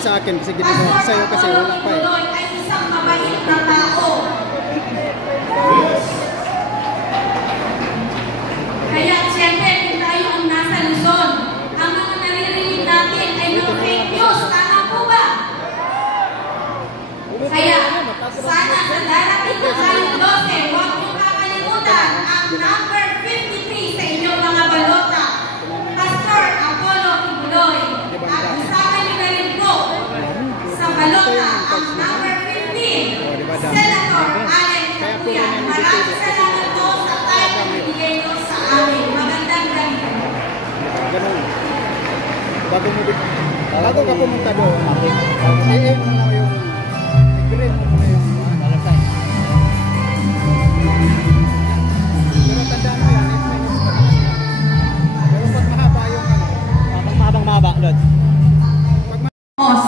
Sa akin kasi ginagawa ko sa'yo kasi wala pa eh. Ay isang mabait na tao. Kaya siyempre kung tayo ang nasa Luzon, ang mga naririnig natin ay mga fake news. Tama po ba? Kaya sana sa darating na tayong 12, huwag niyo kakalimutan ang number 53 sa inyong mga balota. Pastor Apollo Tibuloy. At usapan niyo na rin po sa balota ang number 15, Senator Allen Capuyan. Maraming salamat po sa time na binigay nyo sa amin. Magandang gabi. Ganun. Bago ka pumunta doon, i-aim mo na yung i-green mo na yung malasay. Pero tandaan mo yan, 8 minutes pa naman yan. Pero pag mahaba yung mahabang-mahaba, Lord.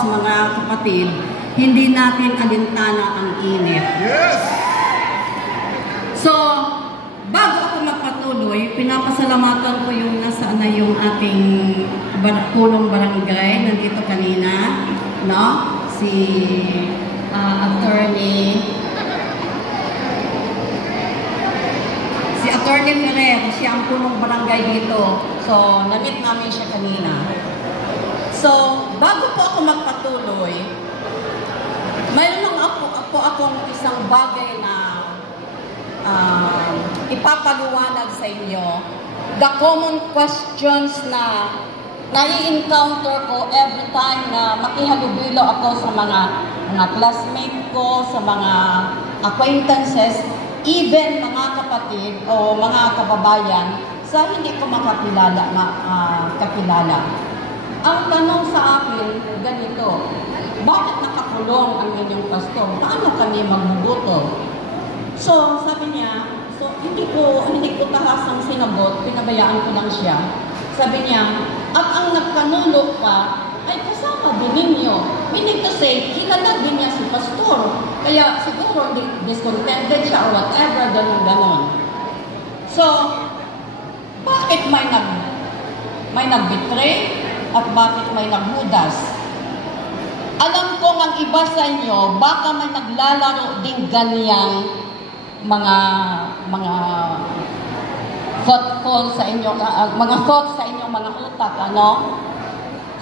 Mga kapatid, hindi natin alintana ang init. Yes! So, bago ako magpatuloy, pinapasalamatan ko yung nasaan na yung ating punong barangay, nandito kanina, no? Si Attorney Ferrer, siya ang punong barangay dito. So, na-meet namin siya kanina. So, bago po ako magpatuloy, mayroon lang po akong isang bagay na ipapaliwanag sa inyo. The common questions na nai-encounter ko every time na makihalubilo ako sa mga classmate ko, sa mga acquaintances, even mga kapatid o mga kababayan sa hindi ko kakilala. Ang tanong sa akin, ganito, bakit nakakulong ang inyong pastor? Paano kami magbubuto? So, sabi niya, hindi ko tahasang sinagot, pinabayaan ko lang siya. Sabi niya, at ang nagkanulo pa, ay kasama din ninyo. Meaning to say, kilala din niya si pastor. Kaya siguro discontented siya or whatever, ganon. So, bakit may nag-betray? At bakit may naghudas? Alam ko ang iba sa inyo, baka may naglalaro din ganyang mga thoughts sa inyo, mga utak, ano?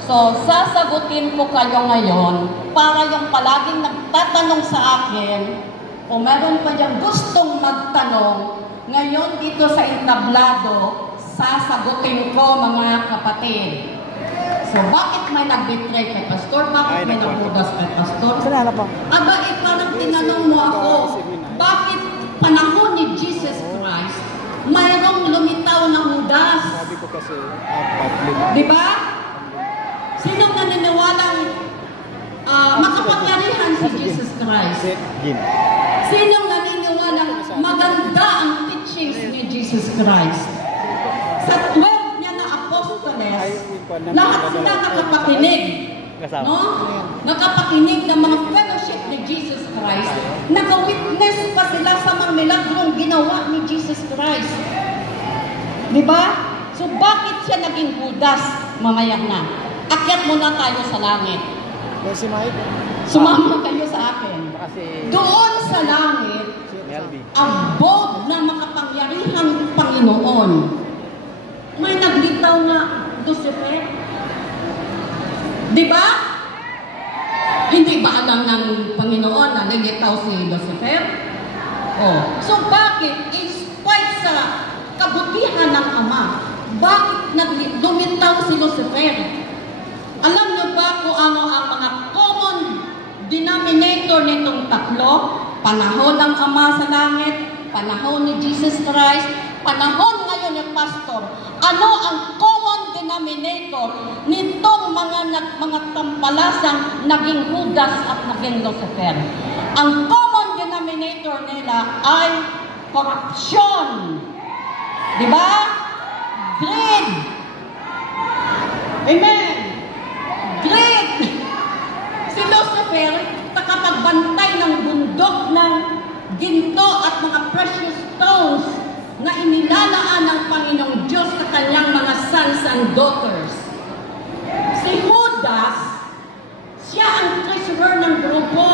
So, sasagutin ko kayo ngayon para yung palaging nagtatanong sa akin, o meron pa yung gustong magtanong, ngayon dito sa entablado, sasagutin ko mga kapatid. So, bakit may nag-betray kay pastor? Bakit may naghudas kay pastor? Aba, parang tinanong mo ako, bakit panahon ni Jesus Christ, mayroong lumitaw na hudas? Sabi ko kasi, 4, 5. Diba? Sinong naniniwalang makapangyarihan si Jesus Christ? Sinong naniniwalang maganda ang teachings ni Jesus Christ? Sa 12 niya na apostoles, lahat sila nakapakinig. No? Nakapakinig ng mga fellowship ni Jesus Christ. Naka-witness pa sila sa mga milagrong ginawa ni Jesus Christ. Diba? So bakit siya naging hudas? Mamaya na. Akyat muna tayo sa langit. Sumama kayo sa akin. Doon sa langit, above na makapangyarihang Panginoon, may naglitaw na Lucifer. Diba? Hindi ba alam ng Panginoon na nalilitaw si Lucifer? Oh. So bakit, in spite sa kabutihan ng Ama, bakit lumitaw si Lucifer? Alam niyo ba kung ano ang mga common denominator nitong tatlo? Panahon ng Ama sa langit, panahon ni Jesus Christ, panahon ngayon ni Pastor, ano ang common denominator nitong mga tampalasang naging Judas at naging Lucifer? Ang common denominator nila ay corruption. Di ba? Greed. Amen. Greed. Si Lucifer, nakapagbantay ng bundok ng ginto at mga precious stones na inilalaan ng Panginoong Diyos sa kanyang mga sons and daughters. Si Judas, siya ang treasurer ng grupo.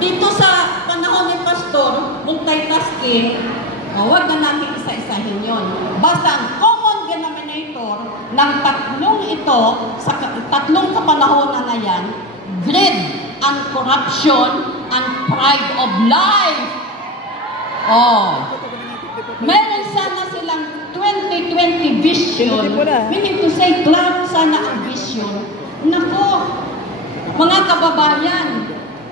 Dito sa panahon ni Pastor, multitasking, huwag na natin isa-isahin yun. Basta ang common denominator ng tatlong ito, sa tatlong kapanahonan na yan, greed and corruption and pride of life. Meron sana silang 2020 vision. Meaning to say, klaro sana ang vision. Nako, mga kababayan,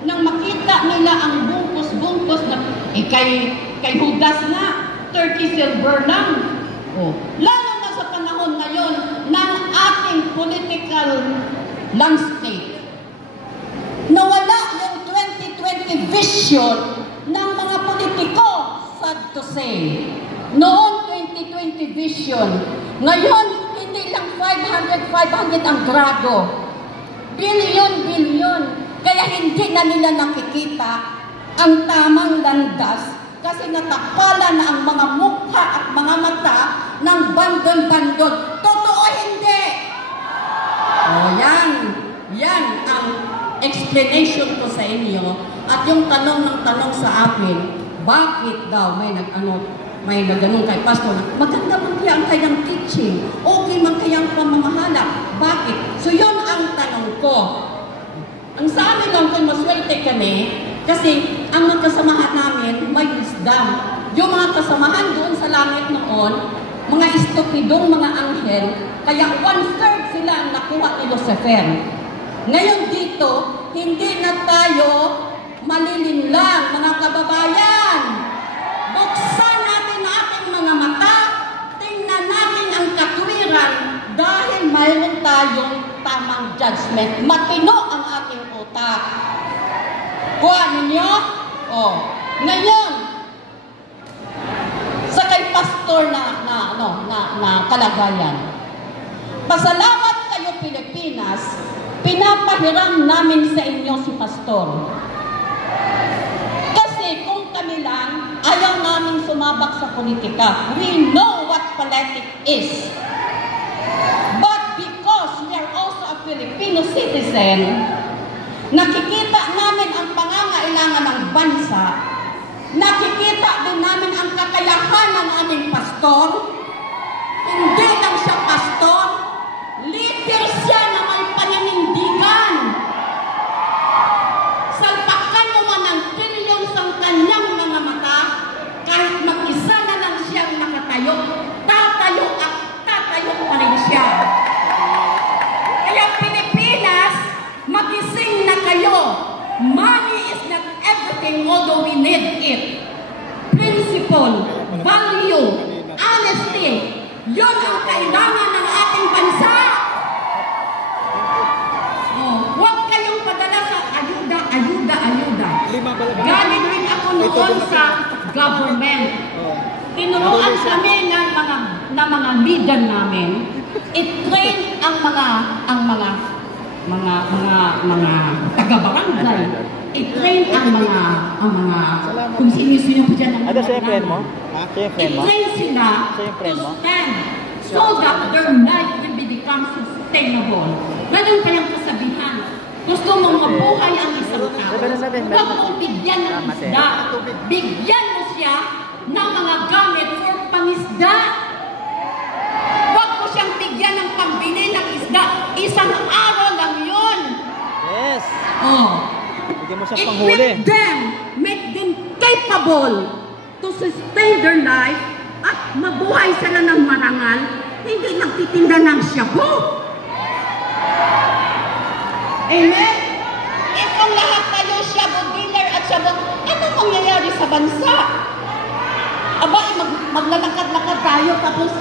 nang makita nila ang bungkus-bungkus na, kay Judas na, 30 silver lang. Lalo na sa panahon ngayon ng ating political landscape. Nawala yung 2020 vision ng mga politiko, sad to say. Noon, 2020 vision. Ngayon, hindi lang 500 ang grado. Bilyon. Kaya hindi na nila nakikita ang tamang landas kasi natakpalan na ang mga mukha at mga mata ng bandol-bandol. Totoo hindi! Yan ang explanation ko sa inyo. At yung tanong ng tanong sa akin, bakit daw may nagganong kay Pastor, maganda man kaya ang kanyang teaching, okay man kaya ang pamamahala, bakit? So yun ang tanong ko. Ang sa amin lang kung maswerte kami, kasi ang mga kasamahan namin may wisdom. Yung mga kasamahan doon sa langit noon, mga estupidong mga anghel, kaya 1/3 sila ang nakuha ni Lucifer. Ngayon dito, hindi na tayo malilinlang, mga kababayan. Buksan natin ating mga mata, tingnan natin ang katwiran dahil mayroon tayong tamang judgment. Matino ang ating utak. Kuha ninyo? Ngayon, sa kay Pastor na kalagayan. Pasalamat kayo, Pilipinas, pinapahiram namin sa inyo si Pastor. Kasi kung kami lang, ayaw namin sumabak sa politika. We know what politics is. But because we are also a Filipino citizen, nakikita namin ang pangangailangan ng bansa, nakikita din namin ang kakayahan ng aming pastor. Hindi lang siya pastor, leader siya na may paninindigan. Salpakan mo man ng trillions ang kanyang mga mata, kahit mag-isa na lang siyang nakatayo, tatayo pa rin siya. Kaya Pilipinas, magising na kayo. Money is not everything, although we need it. Principle, value, honesty, yun ang kailangan ng ating bansa. Huwag kayong padala sa ayuda. Galing din ako noon sa government. Tinuruan kami ng mga leader namin. I-train ang mga taga-barangay. I-train ang mga kung sino-sino po dyan ang mga friend mo? I-train sila to stand so that their life will become sustainable. Ganun kayang kasabihan. Gusto mong mabuhay ang isang tao, huwag mong bigyan ng isda. Bigyan mo siya ng mga gamit for pangisda. Huwag mo siyang bigyan ng pambili ng isda. Isang araw lang yun. Yes. Bigyan mo siya panghuli. Equip them, make them capable to sustain their life at mabuhay sila ng marangal, hindi nagtitinda ng shabu. Amen? Itong lahat tayo shabu dealer at at siya doon, ano mangyayari sa bansa? Aba, maglalakad-lakad tayo tapos